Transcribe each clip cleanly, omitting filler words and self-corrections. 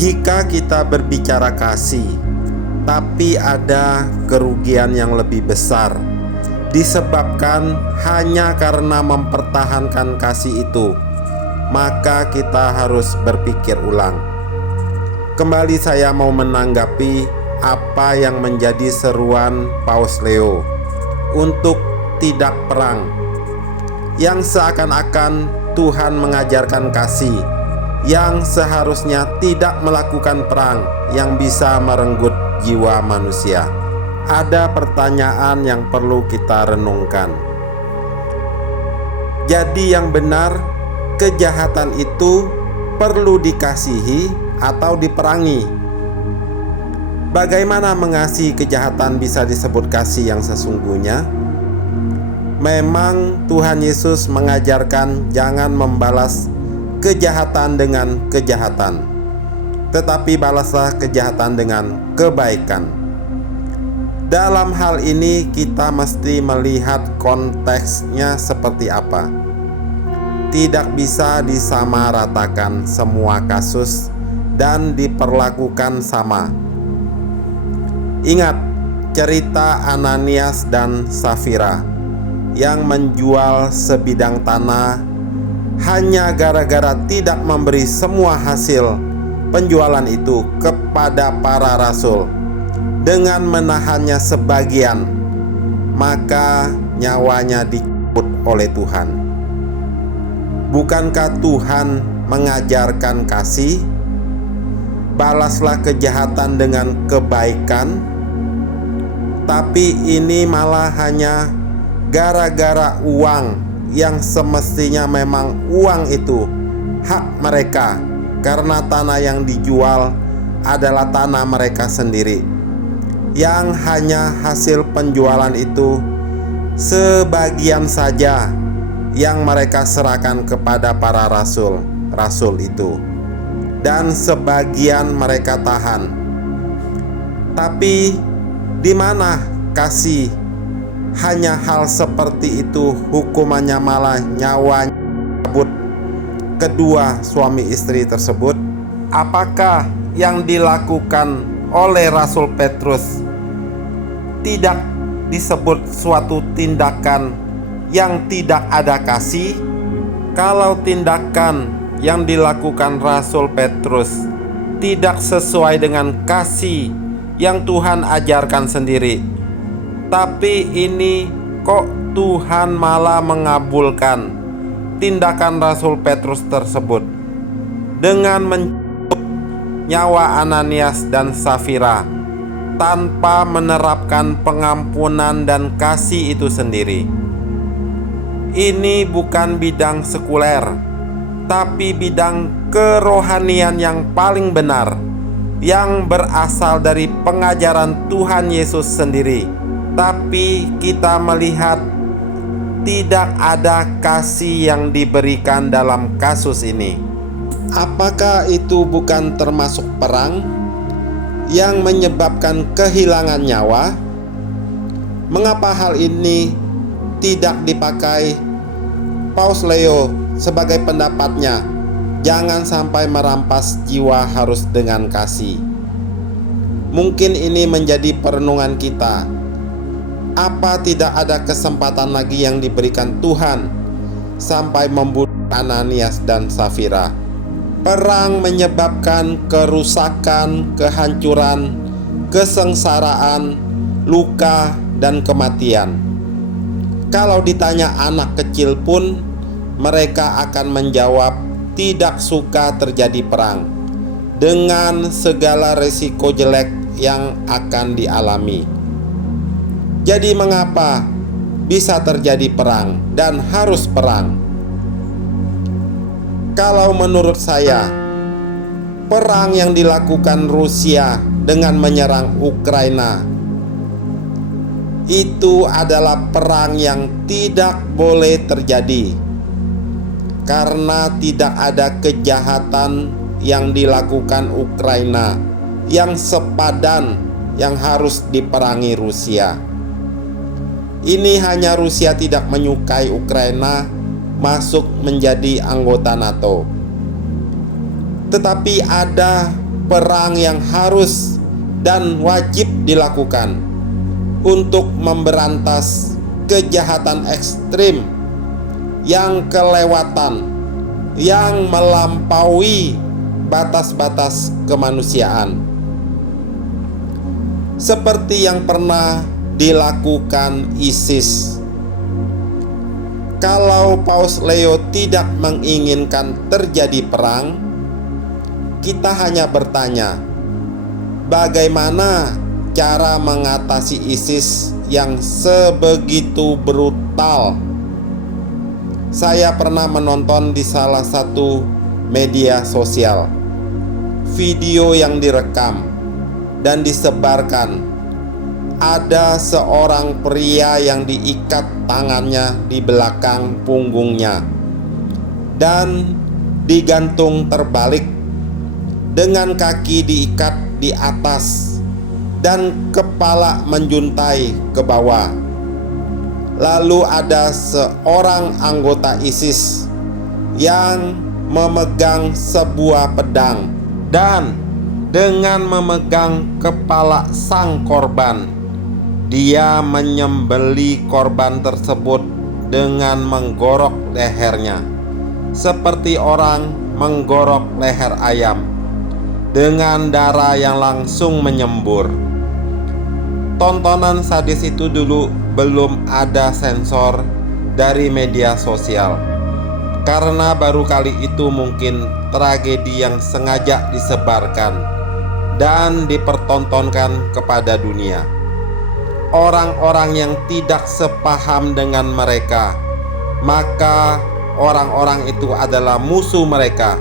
Jika kita berbicara kasih, tapi ada kerugian yang lebih besar disebabkan hanya karena mempertahankan kasih itu, maka kita harus berpikir ulang. Kembali saya mau menanggapi apa yang menjadi seruan Paus Leo untuk tidak perang, yang seakan-akan Tuhan mengajarkan kasih yang seharusnya tidak melakukan perang yang bisa merenggut jiwa manusia. Ada pertanyaan yang perlu kita renungkan. Jadi yang benar, kejahatan itu perlu dikasihi atau diperangi? Bagaimana mengasihi kejahatan bisa disebut kasih yang sesungguhnya? Memang Tuhan Yesus mengajarkan jangan membalas kejahatan dengan kejahatan, tetapi balaslah kejahatan dengan kebaikan. Dalam hal ini kita mesti melihat konteksnya seperti apa. Tidak bisa disamaratakan semua kasus dan diperlakukan sama. Ingat cerita Ananias dan Safira yang menjual sebidang tanah hanya gara-gara tidak memberi semua hasil penjualan itu kepada para rasul dengan menahannya sebagian, maka nyawanya dicabut oleh Tuhan. Bukankah Tuhan mengajarkan kasih? Balaslah kejahatan dengan kebaikan. Tapi ini malah hanya gara-gara uang yang semestinya memang uang itu hak mereka, karena tanah yang dijual adalah tanah mereka sendiri, yang hanya hasil penjualan itu sebagian saja yang mereka serahkan kepada para rasul itu, dan sebagian mereka tahan. Tapi di mana kasih? Hanya hal seperti itu hukumannya malah nyawa cabut kedua suami istri tersebut. Apakah yang dilakukan oleh Rasul Petrus tidak disebut suatu tindakan yang tidak ada kasih? Kalau tindakan yang dilakukan Rasul Petrus tidak sesuai dengan kasih yang Tuhan ajarkan sendiri, tapi ini kok Tuhan malah mengabulkan tindakan Rasul Petrus tersebut dengan mencabut nyawa Ananias dan Safira tanpa menerapkan pengampunan dan kasih itu sendiri. Ini bukan bidang sekuler, tapi bidang kerohanian yang paling benar, yang berasal dari pengajaran Tuhan Yesus sendiri. Tapi kita melihat tidak ada kasih yang diberikan dalam kasus ini. Apakah itu bukan termasuk perang yang menyebabkan kehilangan nyawa? Mengapa hal ini tidak dipakai Paus Leo sebagai pendapatnya? Jangan sampai merampas jiwa harus dengan kasih. Mungkin ini menjadi perenungan kita. Apa tidak ada kesempatan lagi yang diberikan Tuhan sampai membunuh Ananias dan Safira? Perang menyebabkan kerusakan, kehancuran, kesengsaraan, luka, dan kematian. Kalau ditanya anak kecil pun, mereka akan menjawab tidak suka terjadi perang, dengan segala resiko jelek yang akan dialami. Jadi mengapa bisa terjadi perang dan harus perang? Kalau menurut saya, perang yang dilakukan Rusia dengan menyerang Ukraina itu adalah perang yang tidak boleh terjadi, karena tidak ada kejahatan yang dilakukan Ukraina yang sepadan yang harus diperangi Rusia. Ini hanya Rusia tidak menyukai Ukraina masuk menjadi anggota NATO. Tetapi ada perang yang harus dan wajib dilakukan untuk memberantas kejahatan ekstrim yang kelewatan, yang melampaui batas-batas kemanusiaan, seperti yang pernah dilakukan ISIS. Kalau Paus Leo tidak menginginkan terjadi perang, kita hanya bertanya, bagaimana cara mengatasi ISIS yang sebegitu brutal? Saya pernah menonton di salah satu media sosial video yang direkam dan disebarkan. Ada seorang pria yang diikat tangannya di belakang punggungnya dan digantung terbalik, dengan kaki diikat di atas dan kepala menjuntai ke bawah. Lalu ada seorang anggota ISIS yang memegang sebuah pedang dan dengan memegang kepala sang korban, dia menyembeli korban tersebut dengan menggorok lehernya, seperti orang menggorok leher ayam, dengan darah yang langsung menyembur. Tontonan sadis itu dulu belum ada sensor dari media sosial, karena baru kali itu mungkin tragedi yang sengaja disebarkan dan dipertontonkan kepada dunia. Orang-orang yang tidak sepaham dengan mereka, maka orang-orang itu adalah musuh mereka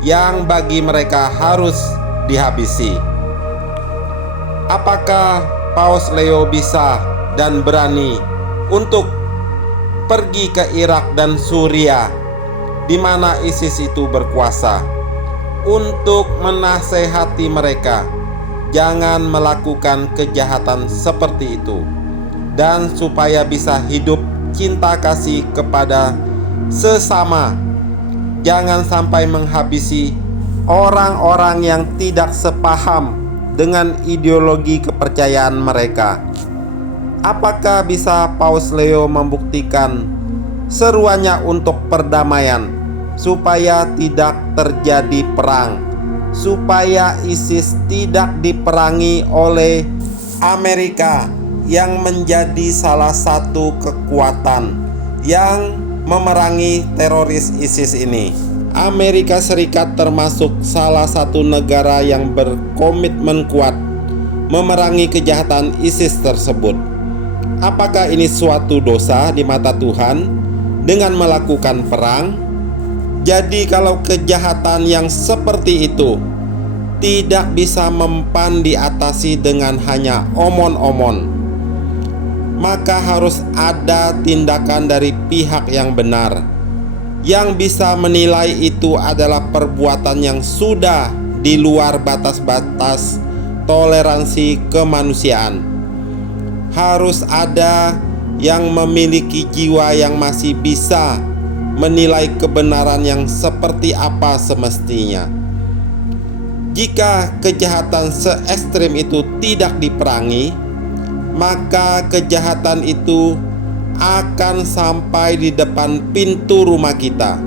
yang bagi mereka harus dihabisi. Apakah Paus Leo bisa dan berani untuk pergi ke Irak dan Suriah, di mana ISIS itu berkuasa, untuk menasehati mereka jangan melakukan kejahatan seperti itu, dan supaya bisa hidup cinta kasih kepada sesama, jangan sampai menghabisi orang-orang yang tidak sepaham dengan ideologi kepercayaan mereka? Apakah bisa Paus Leo membuktikan seruannya untuk perdamaian supaya tidak terjadi perang, supaya ISIS tidak diperangi oleh Amerika yang menjadi salah satu kekuatan yang memerangi teroris ISIS ini? Amerika Serikat termasuk salah satu negara yang berkomitmen kuat memerangi kejahatan ISIS tersebut. Apakah ini suatu dosa di mata Tuhan dengan melakukan perang? Jadi kalau kejahatan yang seperti itu tidak bisa mempan diatasi dengan hanya omon-omon, maka harus ada tindakan dari pihak yang benar, yang bisa menilai itu adalah perbuatan yang sudah di luar batas-batas toleransi kemanusiaan. Harus ada yang memiliki jiwa yang masih bisa menilai kebenaran yang seperti apa semestinya. Jika kejahatan se-ekstrim itu tidak diperangi, maka kejahatan itu akan sampai di depan pintu rumah kita.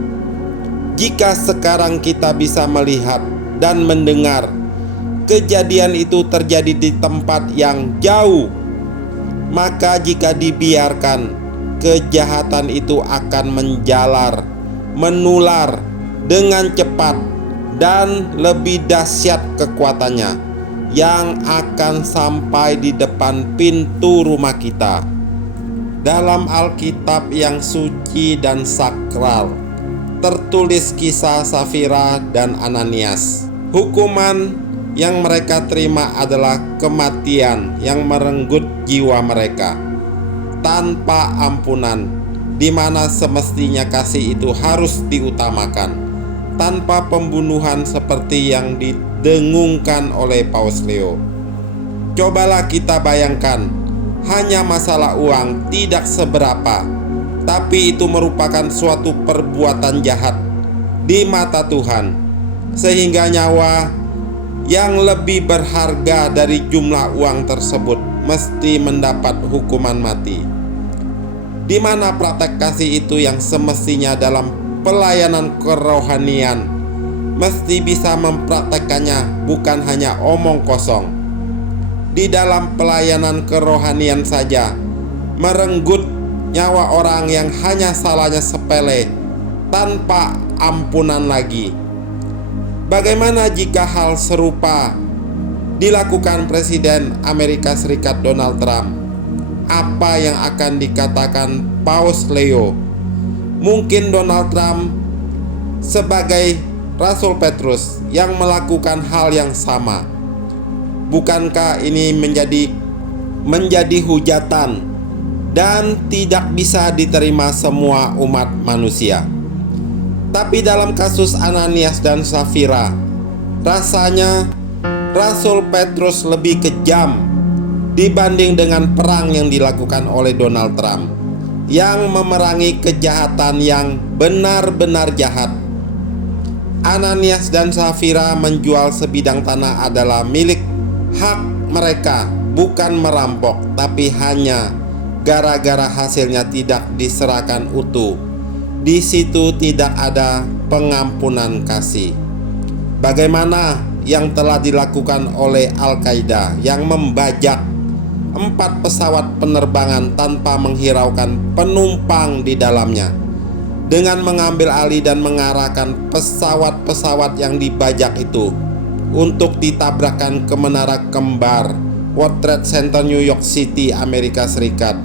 Jika sekarang kita bisa melihat dan mendengar kejadian itu terjadi di tempat yang jauh, maka jika dibiarkan, kejahatan itu akan menjalar, menular dengan cepat dan lebih dahsyat kekuatannya, yang akan sampai di depan pintu rumah kita. Dalam Alkitab yang suci dan sakral tertulis kisah Safira dan Ananias. Hukuman yang mereka terima adalah kematian yang merenggut jiwa mereka tanpa ampunan, di mana semestinya kasih itu harus diutamakan, tanpa pembunuhan seperti yang didengungkan oleh Paus Leo. Cobalah kita bayangkan, hanya masalah uang tidak seberapa, tapi itu merupakan suatu perbuatan jahat di mata Tuhan, sehingga nyawa yang lebih berharga dari jumlah uang tersebut mesti mendapat hukuman mati. Di mana praktek kasih itu yang semestinya dalam pelayanan kerohanian mesti bisa mempraktekannya, bukan hanya omong kosong. Di dalam pelayanan kerohanian saja merenggut nyawa orang yang hanya salahnya sepele tanpa ampunan lagi. Bagaimana jika hal serupa dilakukan Presiden Amerika Serikat Donald Trump? Apa yang akan dikatakan Paus Leo? Mungkin Donald Trump sebagai Rasul Petrus yang melakukan hal yang sama. Bukankah ini menjadi hujatan dan tidak bisa diterima semua umat manusia? Tapi dalam kasus Ananias dan Safira, rasanya Rasul Petrus lebih kejam dibanding dengan perang yang dilakukan oleh Donald Trump yang memerangi kejahatan yang benar-benar jahat. Ananias dan Safira menjual sebidang tanah adalah milik hak mereka, bukan merampok, tapi hanya gara-gara hasilnya tidak diserahkan utuh. Di situ tidak ada pengampunan kasih. Bagaimana yang telah dilakukan oleh Al-Qaeda yang membajak 4 pesawat penerbangan tanpa menghiraukan penumpang di dalamnya, dengan mengambil alih dan mengarahkan pesawat-pesawat yang dibajak itu untuk ditabrakkan ke menara kembar World Trade Center New York City, Amerika Serikat,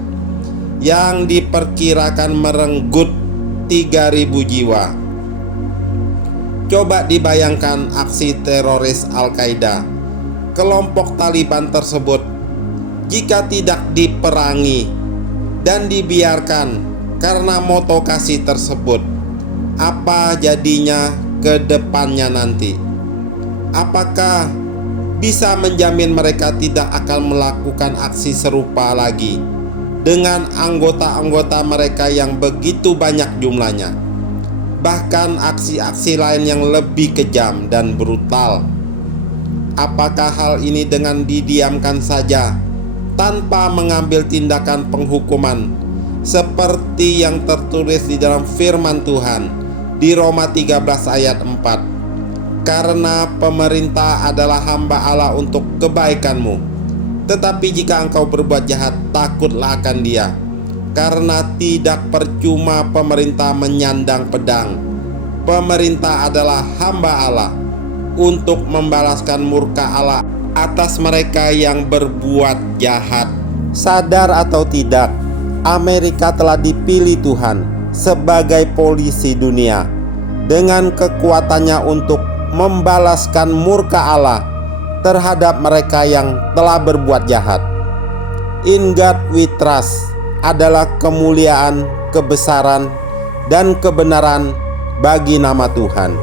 yang diperkirakan merenggut 3.000 jiwa. Coba dibayangkan aksi teroris Al-Qaeda, kelompok Taliban tersebut, jika tidak diperangi dan dibiarkan karena moto kasih tersebut, apa jadinya ke depannya nanti? Apakah bisa menjamin mereka tidak akan melakukan aksi serupa lagi dengan anggota-anggota mereka yang begitu banyak jumlahnya? Bahkan aksi-aksi lain yang lebih kejam dan brutal. Apakah hal ini dengan didiamkan saja tanpa mengambil tindakan penghukuman seperti yang tertulis di dalam firman Tuhan di Roma 13 ayat 4? Karena pemerintah adalah hamba Allah untuk kebaikanmu. Tetapi jika engkau berbuat jahat, takutlah akan dia, karena tidak percuma pemerintah menyandang pedang. Pemerintah adalah hamba Allah untuk membalaskan murka Allah atas mereka yang berbuat jahat. Sadar atau tidak, Amerika telah dipilih Tuhan sebagai polisi dunia dengan kekuatannya untuk membalaskan murka Allah terhadap mereka yang telah berbuat jahat. In God we trust adalah kemuliaan, kebesaran, dan kebenaran bagi nama Tuhan.